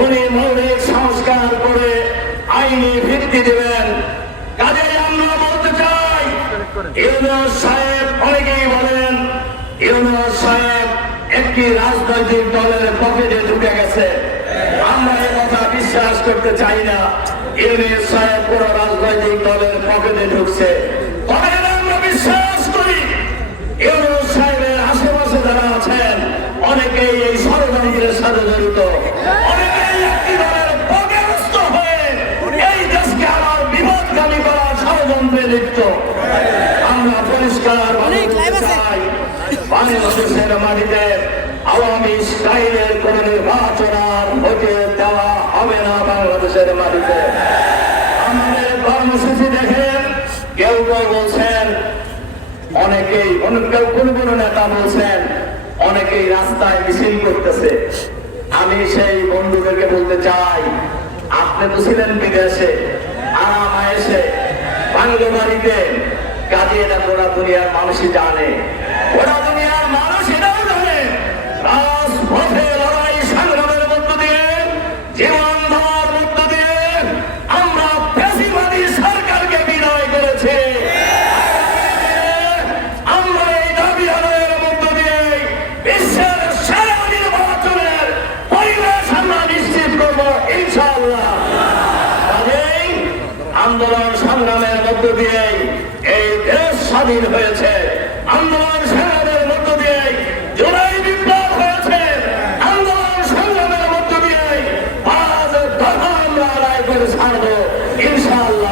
উনি মৌলিক সংস্কার করে আইনি ভিত্তি দেবেন। কাজে আমরা বলতে চাই সাহেব অনেকেই বলেন সাহেব একটি রাজনৈতিক দলের পকেটে ঢুকে গেছে। আমরা এ কথা বিশ্বাস করতে চাই না। ইউনুস সাহেব কোন রাজনৈতিক দলের পকেটে ঢুকছে। তবে আমরা বিশ্বাস করি, ইউনুস সাহেবের আশেপাশে যারা আছেন, অনেকেই এই ষড়যন্ত্রের সাথে জড়িত। ষড়যন্ত্রে লিপ্ত। আমরা পরিষ্কার বাংলাদেশের মাটিতে আওয়ামী স্টাইলের কোন নির্বাচন আর হতে দেওয়া হবে না বাংলাদেশের মাটিতে। আমাদের কর্মসূচি দেখেন কেউ কেউ বলছেন অনেকেই কেউ কোন কোন নেতা বলছেন অনেকেই রাস্তায় মিছিল করতেছে। আমি সেই বন্ধুদেরকে বলতে চাই আপনি তো ছিলেন বিদেশে আরাম বাংলো বাড়িতে কাজে এটা গোড়া দুনিয়ার মানুষই জানে। গোড়া দুনিয়ার মানুষ এটাও জানে। রাজপথে লড়াই সংগ্রামের মধ্য দিয়ে, জীবন মধ্য দিয়ে আমরা সরকারকে বিদায় করেছি। আমরা এই দাবি আদায়ের মধ্য দিয়ে বিশ্বের সেরা নির্বাচনের পরিবেশ আমরা নিশ্চিত করব, ইনশাআল্লাহ। আন্দোলন মধ্য দিয়ে এই দেশ স্বাধীন হয়েছে। আন্দোলন সংগ্রামের মধ্য দিয়ে জুলাই বিপ্লব হয়েছে। আন্দোলন সংগ্রামের মধ্য দিয়ে আজ দফা আমরা ছাড়বো।